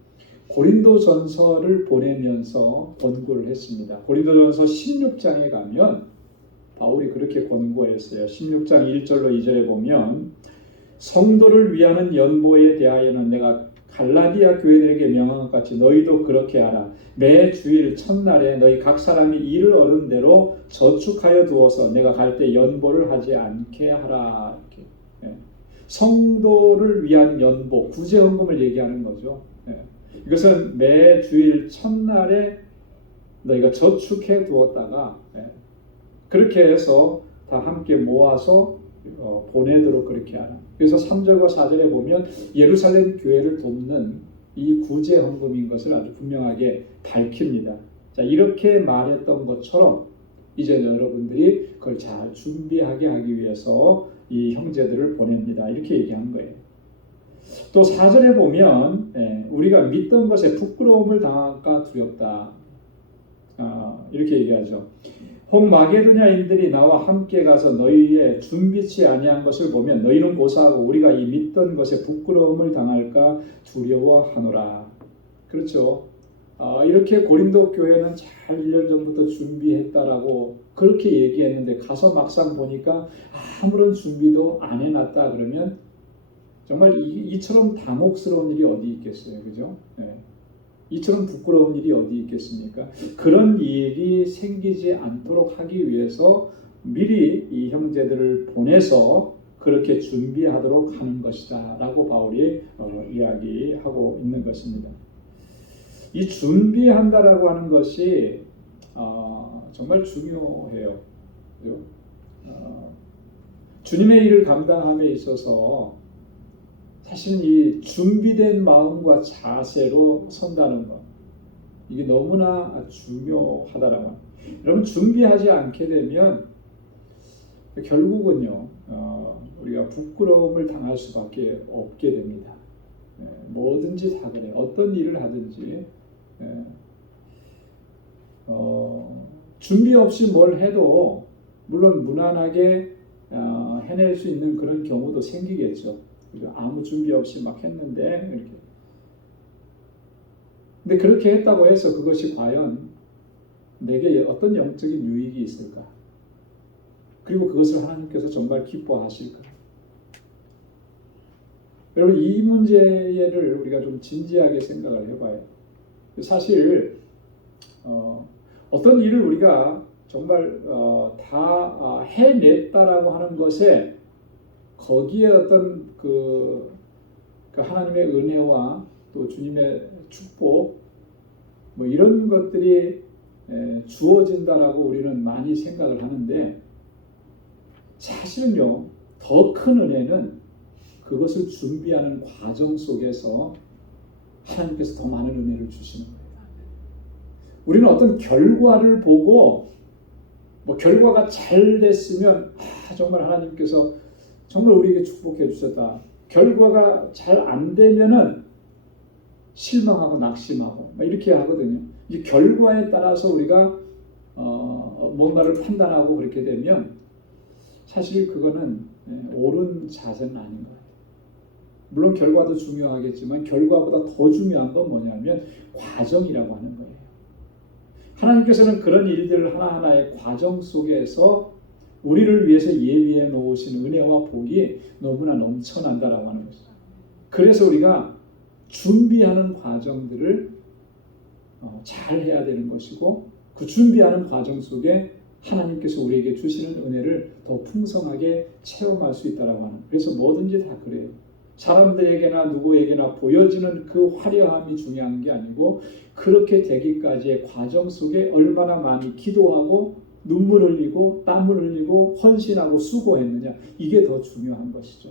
고린도전서를 보내면서 권고를 했습니다. 고린도전서 16장에 가면 바울이 그렇게 권고했어요. 16장 1절로 2절에 보면 성도를 위하는 연보에 대하여는 내가 갈라디아 교회들에게 명한 것 같이 너희도 그렇게 하라. 매 주일 첫날에 너희 각 사람이 일을 얻은 대로 저축하여 두어서 내가 갈 때 연보를 하지 않게 하라. 이렇게. 성도를 위한 연보, 구제헌금을 얘기하는 거죠. 이것은 매 주일 첫날에 너희가 저축해 두었다가 그렇게 해서 다 함께 모아서 보내도록 그렇게 하라. 그래서 3절과 4절에 보면 예루살렘 교회를 돕는 이 구제 헌금인 것을 아주 분명하게 밝힙니다. 자, 이렇게 말했던 것처럼 이제 여러분들이 그걸 잘 준비하게 하기 위해서 이 형제들을 보냅니다. 이렇게 얘기한 거예요. 또 4절에 보면 우리가 믿던 것에 부끄러움을 당할까 두렵다. 이렇게 얘기하죠. 혹 마게도냐인들이 나와 함께 가서 너희의 준비치 아니한 것을 보면 너희는 고사하고 우리가 이 믿던 것에 부끄러움을 당할까 두려워하노라. 그렇죠. 이렇게 고린도 교회는 잘 1년 전부터 준비했다라고 그렇게 얘기했는데 가서 막상 보니까 아무런 준비도 안 해놨다 그러면 정말 이처럼 당혹스러운 일이 어디 있겠어요. 그죠? 이처럼 부끄러운 일이 어디 있겠습니까? 그런 일이 생기지 않도록 하기 위해서 미리 이 형제들을 보내서 그렇게 준비하도록 하는 것이다 라고 바울이 이야기하고 있는 것입니다. 이 준비한다라고 하는 것이 정말 중요해요. 주님의 일을 감당함에 있어서 사실 이 준비된 마음과 자세로 선다는 것, 이게 너무나 중요하다라고. 여러분, 준비하지 않게 되면 결국은요 우리가 부끄러움을 당할 수밖에 없게 됩니다. 뭐든지 다 그래요. 어떤 일을 하든지 준비 없이 뭘 해도 물론 무난하게 해낼 수 있는 그런 경우도 생기겠죠. 아무 준비 없이 막 했는데 이렇게. 근데 그렇게 했다고 해서 그것이 과연 내게 어떤 영적인 유익이 있을까? 그리고 그것을 하나님께서 정말 기뻐하실까? 여러분, 이 문제를 우리가 좀 진지하게 생각을 해봐요. 사실 어떤 일을 우리가 정말 다 해냈다라고 하는 것에 거기에 어떤 그 하나님의 은혜와 또 주님의 축복 이런 것들이 주어진다라고 우리는 많이 생각을 하는데 사실은요 더 큰 은혜는 그것을 준비하는 과정 속에서 하나님께서 더 많은 은혜를 주시는 거예요. 우리는 어떤 결과를 보고 결과가 잘 됐으면 정말 하나님께서 정말 우리에게 축복해 주셨다. 결과가 잘 안 되면은 실망하고 낙심하고 이렇게 하거든요. 이 결과에 따라서 우리가 뭔가를 판단하고 그렇게 되면 사실 그거는 옳은 자세는 아닌 거예요. 물론 결과도 중요하겠지만 결과보다 더 중요한 건 뭐냐면 과정이라고 하는 거예요. 하나님께서는 그런 일들 하나하나의 과정 속에서 우리를 위해서 예비해 놓으신 은혜와 복이 너무나 넘쳐난다라고 하는 것이죠. 그래서 우리가 준비하는 과정들을 잘 해야 되는 것이고 그 준비하는 과정 속에 하나님께서 우리에게 주시는 은혜를 더 풍성하게 체험할 수 있다라고 하는. 그래서 뭐든지 다 그래요. 사람들에게나 누구에게나 보여지는 그 화려함이 중요한 게 아니고 그렇게 되기까지의 과정 속에 얼마나 많이 기도하고 눈물 흘리고 땀을 흘리고 헌신하고 수고했느냐, 이게 더 중요한 것이죠.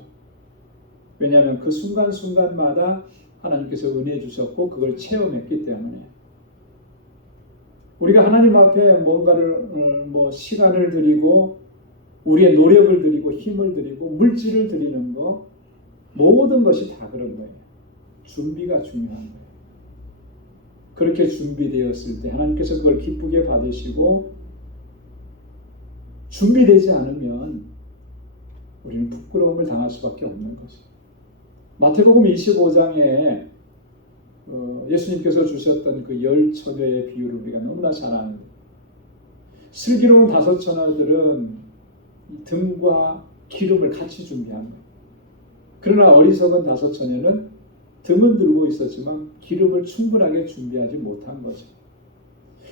왜냐하면 그 순간순간마다 하나님께서 은혜 주셨고 그걸 체험했기 때문에. 우리가 하나님 앞에 뭔가를 시간을 드리고 우리의 노력을 드리고 힘을 드리고 물질을 드리는 거, 모든 것이 다 그런 거예요. 준비가 중요한 거예요. 그렇게 준비되었을 때 하나님께서 그걸 기쁘게 받으시고, 준비되지 않으면 우리는 부끄러움을 당할 수밖에 없는 것이죠. 마태복음 25장에 예수님께서 주셨던 그 10처녀의 비유를 우리가 너무나 잘 아는데, 슬기로운 5처녀들은 등과 기름을 같이 준비한 거예요. 그러나 어리석은 5처녀는 등은 들고 있었지만 기름을 충분하게 준비하지 못한 거죠.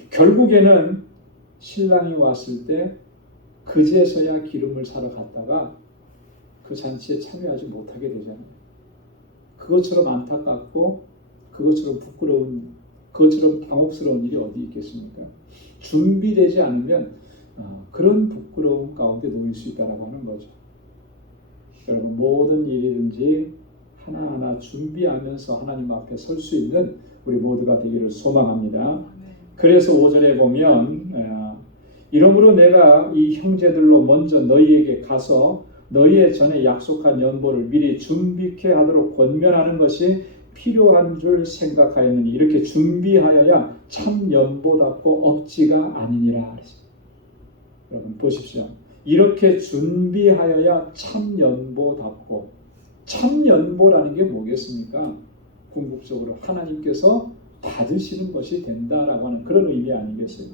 결국에는 신랑이 왔을 때 그제서야 기름을 사러 갔다가 그 잔치에 참여하지 못하게 되잖아요. 그것처럼 안타깝고 그것처럼 부끄러운, 그것처럼 당혹스러운 일이 어디 있겠습니까? 준비되지 않으면 그런 부끄러움 가운데 놓일 수 있다고 하는 거죠. 여러분, 모든 일이든지 하나하나 준비하면서 하나님 앞에 설 수 있는 우리 모두가 되기를 소망합니다. 그래서 5절에 보면 이러므로 내가 이 형제들로 먼저 너희에게 가서 너희의 전에 약속한 연보를 미리 준비케 하도록 권면하는 것이 필요한 줄 생각하였느니, 이렇게 준비하여야 참 연보답고 억지가 아니니라. 여러분 보십시오. 이렇게 준비하여야 참 연보답고, 참 연보라는 게 뭐겠습니까? 궁극적으로 하나님께서 받으시는 것이 된다라고 하는 그런 의미 아니겠어요?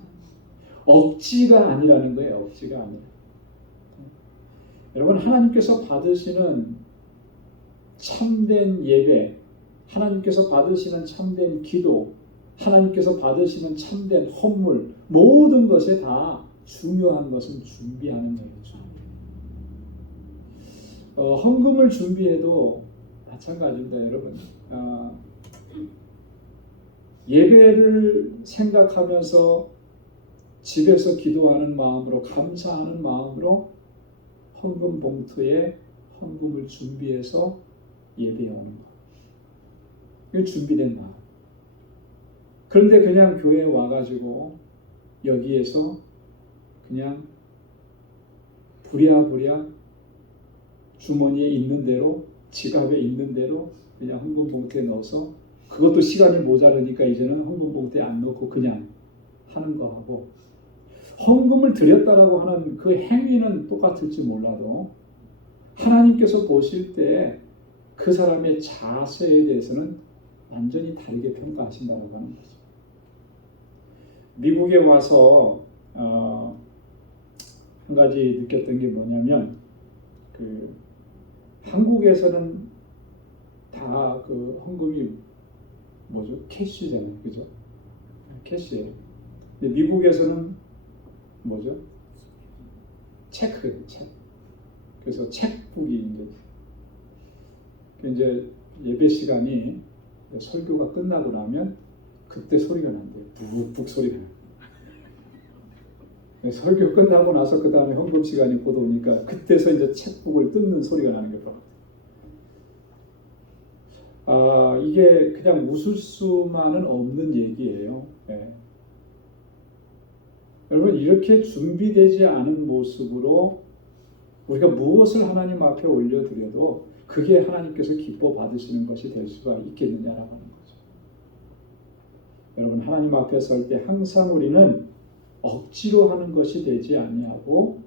억지가 아니라는 거예요. 억지가 아니라. 여러분, 하나님께서 받으시는 참된 예배, 하나님께서 받으시는 참된 기도, 하나님께서 받으시는 참된 헌물, 모든 것에 다 중요한 것은 준비하는 거예요. 헌금을 준비해도 마찬가지입니다, 여러분. 예배를 생각하면서 집에서 기도하는 마음으로, 감사하는 마음으로 헌금 봉투에 헌금을 준비해서 예배해 오는 것. 이거 준비된 마음. 그런데 그냥 교회에 와가지고 여기에서 그냥 부랴부랴 주머니에 있는 대로, 지갑에 있는 대로 그냥 헌금 봉투에 넣어서, 그것도 시간이 모자르니까 이제는 헌금 봉투에 안 넣고 그냥 하는 거하고, 헌금을 드렸다라고 하는 그 행위는 똑같을지 몰라도 하나님께서 보실 때 그 사람의 자세에 대해서는 완전히 다르게 평가하신다라고 하는 거죠. 미국에 와서 한 가지 느꼈던 게 뭐냐면, 한국에서는 다 그 헌금이 뭐죠? 캐시잖아요, 그죠? 캐시예요. 근데 미국에서는 뭐죠? 체크예요, 책. 그래서 책북이 이제 예배 시간이 설교가 끝나고 나면 그때 소리가 난대요. 북북 소리가 나요. 설교 끝나고 나서 그 다음에 헌금 시간이 곧 오니까 그때서 이제 책북을 뜯는 소리가 나는 게 바로. 이게 그냥 웃을 수만은 없는 얘기예요. 네. 여러분, 이렇게 준비되지 않은 모습으로 우리가 무엇을 하나님 앞에 올려드려도 그게 하나님께서 기뻐 받으시는 것이 될 수가 있겠느냐라고 하는 거죠. 여러분, 하나님 앞에 설 때 항상 우리는 억지로 하는 것이 되지 아니하고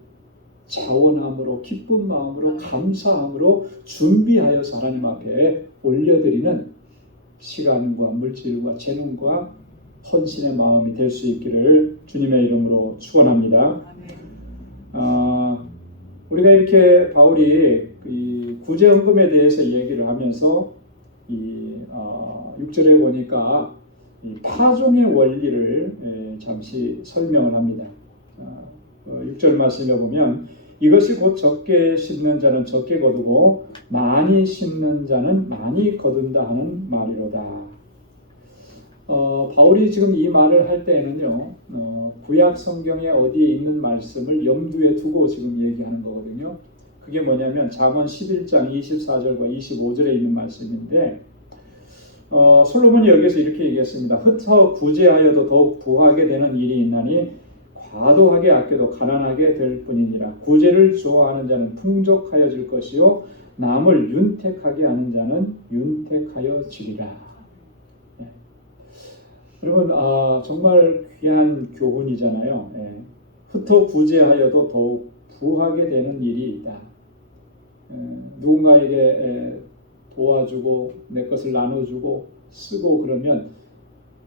자원함으로, 기쁜 마음으로, 감사함으로 준비하여서 하나님 앞에 올려드리는 시간과 물질과 재능과 헌신의 마음이 될 수 있기를 주님의 이름으로 축원합니다. 우리가 이렇게 바울이 이 구제헌금에 대해서 얘기를 하면서 이 6절에 보니까 이 파종의 원리를 잠시 설명을 합니다. 6절 말씀에 보면 이것이 곧 적게 심는 자는 적게 거두고 많이 심는 자는 많이 거둔다 하는 말이로다. 바울이 지금 이 말을 할 때에는요, 구약 성경에 어디에 있는 말씀을 염두에 두고 지금 얘기하는 거거든요. 그게 뭐냐면 잠언 11장 24절과 25절에 있는 말씀인데, 솔로몬이 여기서 이렇게 얘기했습니다. 흩어 구제하여도 더욱 부하게 되는 일이 있나니 과도하게 아껴도 가난하게 될 뿐이니라. 구제를 좋아하는 자는 풍족하여질 것이요 남을 윤택하게 하는 자는 윤택하여지리라. 네. 여러분, 정말 귀한 교훈이잖아요. 네. 흩어 구제하여도 더욱 부하게 되는 일이 있다. 누군가에게 도와주고 내 것을 나눠주고 쓰고 그러면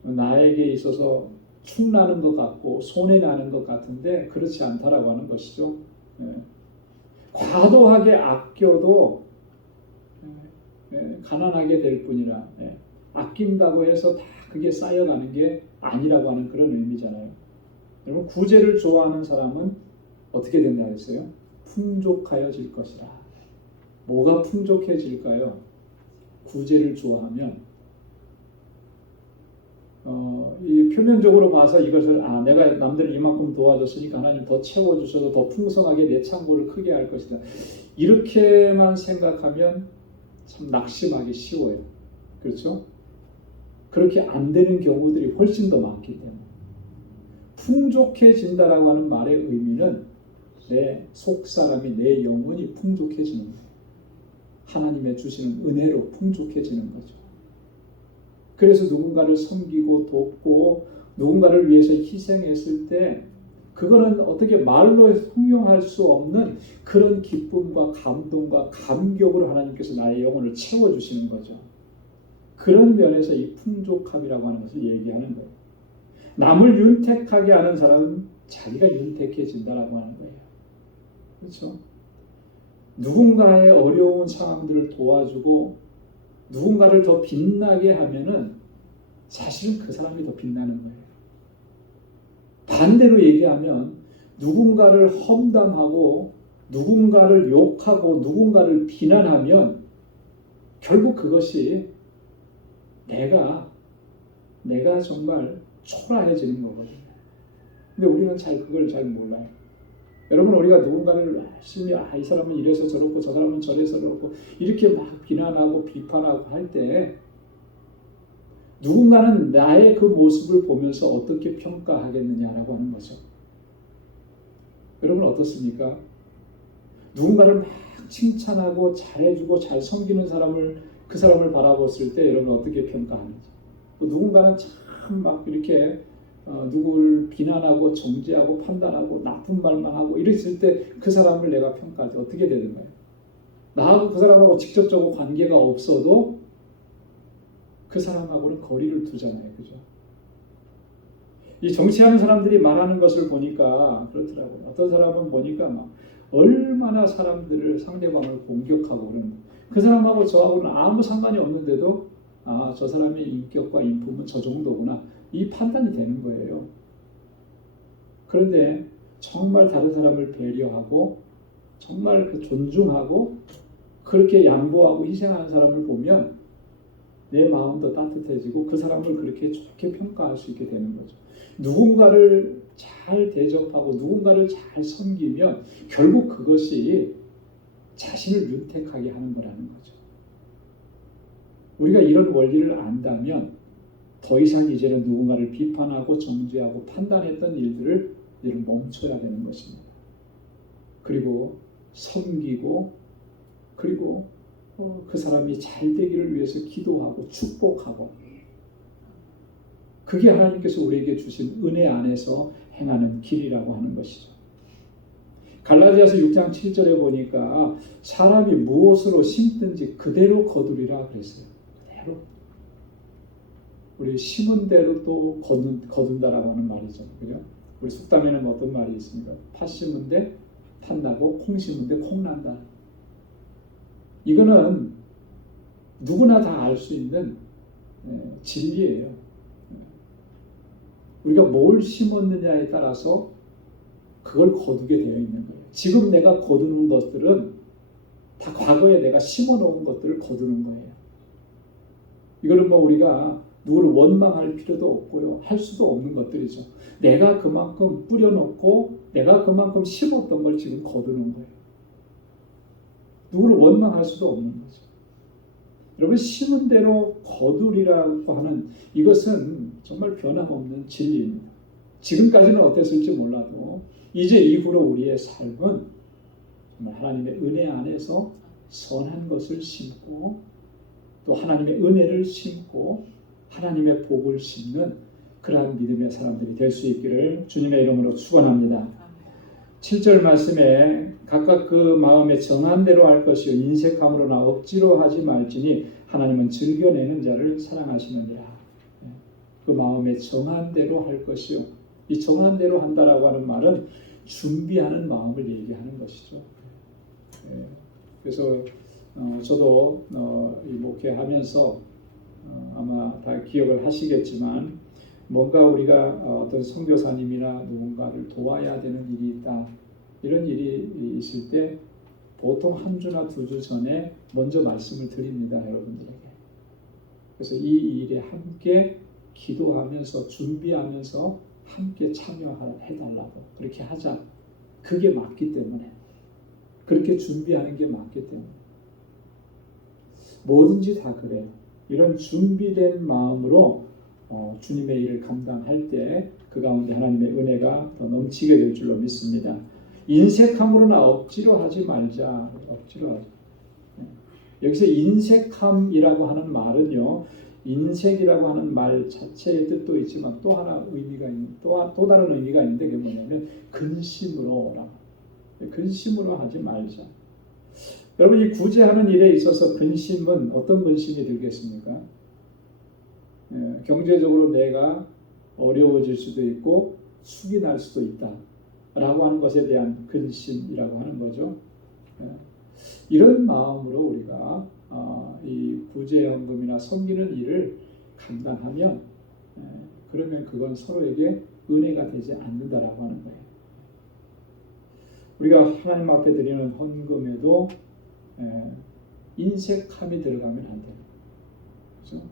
나에게 있어서 축나는 것 같고 손해나는 것 같은데 그렇지 않다라고 하는 것이죠. 과도하게 아껴도 가난하게 될 뿐이라, 아낀다고 해서 다 그게 쌓여가는 게 아니라고 하는 그런 의미잖아요. 여러분, 구제를 좋아하는 사람은 어떻게 된다 했어요? 풍족하여질 것이라. 뭐가 풍족해질까요? 구제를 좋아하면 이 표면적으로 봐서 이것을 내가 남들 이만큼 도와줬으니까 하나님 더 채워주셔서 더 풍성하게 내 창고를 크게 할 것이다. 이렇게만 생각하면 참 낙심하기 쉬워요. 그렇죠? 그렇게 안 되는 경우들이 훨씬 더 많기 때문에 풍족해진다라고 하는 말의 의미는 내 속사람이, 내 영혼이 풍족해지는 거예요. 하나님의 주시는 은혜로 풍족해지는 거죠. 그래서 누군가를 섬기고 돕고 누군가를 위해서 희생했을 때 그거는 어떻게 말로 형용할 수 없는 그런 기쁨과 감동과 감격으로 하나님께서 나의 영혼을 채워주시는 거죠. 그런 면에서 이 풍족함이라고 하는 것을 얘기하는 거예요. 남을 윤택하게 하는 사람은 자기가 윤택해진다라고 하는 거예요. 그렇죠? 누군가의 어려운 상황들을 도와주고 누군가를 더 빛나게 하면은 사실은 그 사람이 더 빛나는 거예요. 반대로 얘기하면 누군가를 험담하고 누군가를 욕하고 누군가를 비난하면 결국 그것이 내가 정말 초라해지는 거거든요. 근데 우리는 그걸 잘 몰라요. 여러분, 우리가 누군가를 열심히 이 사람은 이래서 저렇고 저 사람은 저래서 저렇고 이렇게 막 비난하고 비판하고 할 때 누군가는 나의 그 모습을 보면서 어떻게 평가하겠느냐라고 하는 거죠. 여러분 어떻습니까? 누군가를 막 칭찬하고 잘해주고 잘 섬기는 그 사람을 바라봤을 때 여러분 어떻게 평가하는지. 또 누군가는 참 막 이렇게 누구를 비난하고 정죄하고 판단하고 나쁜 말만 하고 이랬을 때 그 사람을 내가 평가할 때 어떻게 되는가요? 나하고 그 사람하고 직접적으로 관계가 없어도 그 사람하고는 거리를 두잖아요. 그죠? 이 정치하는 사람들이 말하는 것을 보니까 그렇더라고요. 어떤 사람은 보니까 막 얼마나 사람들을, 상대방을 공격하고 그러는, 그 사람하고 저하고는 아무 상관이 없는데도 저 사람의 인격과 인품은 저 정도구나, 이 판단이 되는 거예요. 그런데 정말 다른 사람을 배려하고 정말 그 존중하고 그렇게 양보하고 희생하는 사람을 보면 내 마음도 따뜻해지고 그 사람을 그렇게 좋게 평가할 수 있게 되는 거죠. 누군가를 잘 대접하고 누군가를 잘 섬기면 결국 그것이 자신을 윤택하게 하는 거라는 거죠. 우리가 이런 원리를 안다면 더 이상 이제는 누군가를 비판하고 정죄하고 판단했던 일들을 멈춰야 되는 것입니다. 그리고 섬기고 그리고 그 사람이 잘 되기를 위해서 기도하고 축복하고 그게 하나님께서 우리에게 주신 은혜 안에서 행하는 길이라고 하는 것이죠. 갈라디아서 6장 7절에 보니까 사람이 무엇으로 심든지 그대로 거두리라 그랬어요. 그대로. 우리 심은 대로 또 거둔다라고 하는 말이죠. 그죠? 우리 속담에는 어떤 말이 있습니까? 팥 심은 데 팥 나고 콩 심은 데 콩 난다. 이거는 누구나 다 알 수 있는 진리예요. 우리가 뭘 심었느냐에 따라서 그걸 거두게 되어 있는 거예요. 지금 내가 거두는 것들은 다 과거에 내가 심어놓은 것들을 거두는 거예요. 이거는 뭐 우리가 누구를 원망할 필요도 없고요. 할 수도 없는 것들이죠. 내가 그만큼 뿌려놓고 내가 그만큼 심었던 걸 지금 거두는 거예요. 누구를 원망할 수도 없는 거죠. 여러분 심은 대로 거두리라고 하는 이것은 정말 변함없는 진리입니다. 지금까지는 어땠을지 몰라도 이제 이후로 우리의 삶은 정말 하나님의 은혜 안에서 선한 것을 심고 또 하나님의 은혜를 심고 하나님의 복을 심는 그러한 믿음의 사람들이 될 수 있기를 주님의 이름으로 축원합니다. 7절 말씀에 각각 그 마음에 정한 대로 할 것이요 인색함으로나 억지로 하지 말지니 하나님은 즐겨내는 자를 사랑하시느니라. 그 마음에 정한 대로 할 것이요. 이 정한 대로 한다라고 하는 말은 준비하는 마음을 얘기하는 것이죠. 그래서 저도 이 목회하면서 아마 다 기억을 하시겠지만 뭔가 우리가 어떤 선교사님이나 누군가를 도와야 되는 일이 있다. 이런 일이 있을 때 보통 한 주나 두 주 전에 먼저 말씀을 드립니다. 여러분들에게. 그래서 이 일에 함께 기도하면서 준비하면서 함께 참여해달라고 그렇게 하자. 그게 맞기 때문에 그렇게 준비하는 게 맞기 때문에 뭐든지 다 그래요. 이런 준비된 마음으로 주님의 일을 감당할 때 그 가운데 하나님의 은혜가 더 넘치게 될 줄로 믿습니다. 인색함으로나 억지로 하지 말자. 억지로 하자. 여기서 인색함이라고 하는 말은요. 인색이라고 하는 말 자체의 뜻도 있지만 또 하나 의미가 있는 또 다른 의미가 있는데 그게 뭐냐면 근심으로 하지 말자. 여러분 이 구제하는 일에 있어서 근심은 어떤 근심이 들겠습니까? 경제적으로 내가 어려워질 수도 있고 숙이 날 수도 있다 라고 하는 것에 대한 근심이라고 하는 거죠. 이런 마음으로 우리가 이 구제연금이나 섬기는 일을 감당하면 그러면 그건 서로에게 은혜가 되지 않는다라고 하는 거예요. 우리가 하나님 앞에 드리는 헌금에도 인색함이 들어가면 안 돼요. 그렇죠?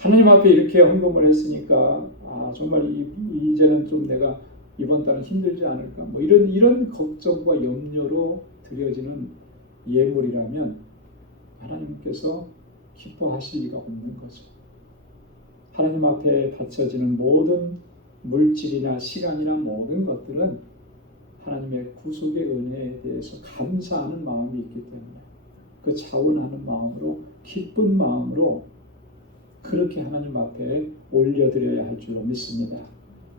하나님 앞에 이렇게 헌금을 했으니까 정말 이제는 좀 내가 이번 달은 힘들지 않을까 뭐 이런 걱정과 염려로 드려지는 예물이라면 하나님께서 기뻐하실 리가 없는 거죠. 하나님 앞에 바쳐지는 모든 물질이나 시간이나 모든 것들은 하나님의 구속의 은혜에 대해서 감사하는 마음이 있기 때문에 그 자원하는 마음으로 기쁜 마음으로 그렇게 하나님 앞에 올려드려야 할 줄로 믿습니다.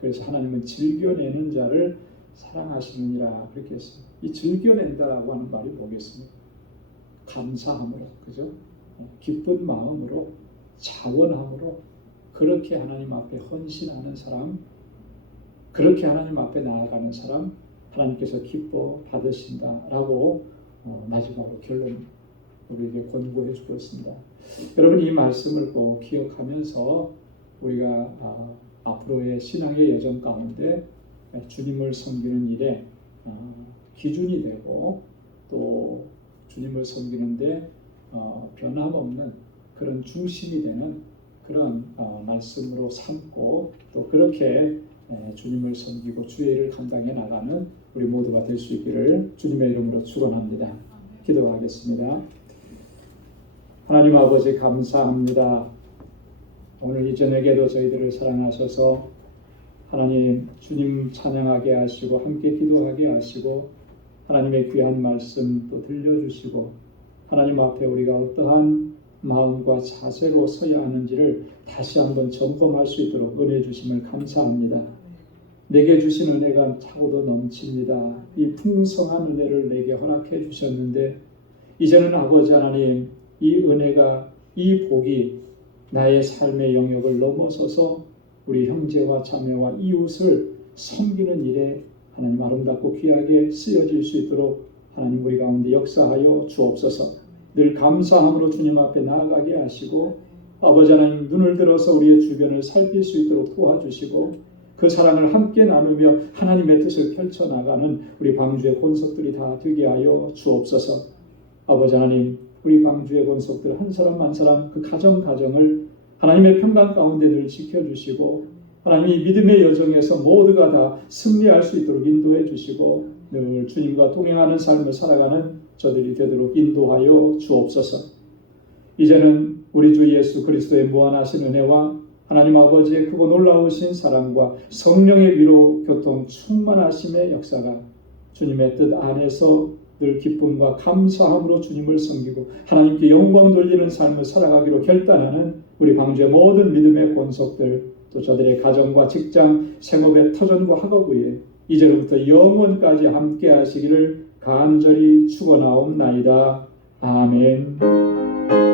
그래서 하나님은 즐겨내는 자를 사랑하시느니라 그렇게 했어요. 이 즐겨낸다라고 하는 말이 뭐겠습니까? 감사함으로, 그죠? 기쁜 마음으로, 자원함으로 그렇게 하나님 앞에 헌신하는 사람, 그렇게 하나님 앞에 나아가는 사람 하나님께서 기뻐 받으신다라고 마지막으로 결론 우리에게 권고해 주셨습니다. 여러분 이 말씀을 꼭 기억하면서 우리가 앞으로의 신앙의 여정 가운데 주님을 섬기는 일에 기준이 되고 또 주님을 섬기는데 변함없는 그런 중심이 되는 그런 말씀으로 삼고 또 그렇게 주님을 섬기고 주의 일을 감당해 나가는 우리 모두가 될 수 있기를 주님의 이름으로 축원합니다. 기도하겠습니다. 하나님 아버지 감사합니다. 오늘 이 저녁에도 저희들을 사랑하셔서 하나님 주님 찬양하게 하시고 함께 기도하게 하시고 하나님의 귀한 말씀 또 들려주시고 하나님 앞에 우리가 어떠한 마음과 자세로 서야 하는지를 다시 한번 점검할 수 있도록 은혜 주심을 감사합니다. 내게 주신 은혜가 차고도 넘칩니다. 이 풍성한 은혜를 내게 허락해 주셨는데 이제는 아버지 하나님, 이 은혜가, 이 복이 나의 삶의 영역을 넘어서서 우리 형제와 자매와 이웃을 섬기는 일에 하나님 아름답고 귀하게 쓰여질 수 있도록 하나님 우리 가운데 역사하여 주옵소서. 늘 감사함으로 주님 앞에 나아가게 하시고 아버지 하나님, 눈을 들어서 우리의 주변을 살필 수 있도록 도와주시고 그 사랑을 함께 나누며 하나님의 뜻을 펼쳐나가는 우리 방주의 권속들이 다 되게 하여 주옵소서. 아버지 하나님, 우리 방주의 권속들 한 사람 한 사람 그 가정을 하나님의 평강 가운데 늘 지켜주시고 하나님이 믿음의 여정에서 모두가 다 승리할 수 있도록 인도해 주시고 늘 주님과 동행하는 삶을 살아가는 저들이 되도록 인도하여 주옵소서. 이제는 우리 주 예수 그리스도의 무한하신 은혜와 하나님 아버지의 크고 놀라우신 사랑과 성령의 위로 교통 충만하심의 역사가 주님의 뜻 안에서 늘 기쁨과 감사함으로 주님을 섬기고 하나님께 영광 돌리는 삶을 살아가기로 결단하는 우리 방주의 모든 믿음의 권속들, 또 저들의 가정과 직장, 생업의 터전과 학업에 이제로부터 영원까지 함께 하시기를 간절히 축원하옵나이다. 아멘.